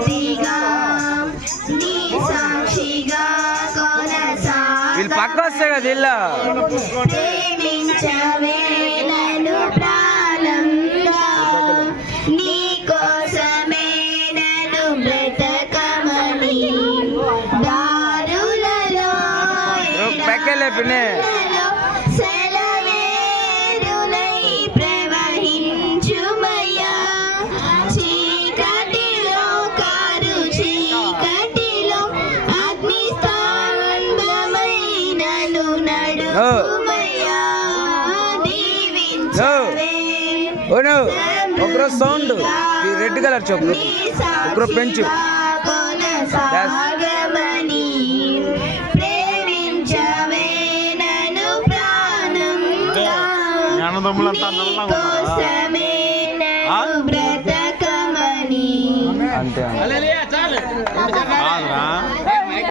పూర్తిగా నీ సాక్షిగా వీళ్ళు పక్క వస్తే కదా ఇల్లు ప్రేమించవే నన్ను ప్రాణంగా నీ కోసమే నన్ను బ్రతకమని. దారులలో పక్కలే పిన్ని. ఓను ఒకరోజు సౌండ్ ఈ రెడ్ కలర్ చూపు ఒకరోజు పెంచు అంతే కాదురా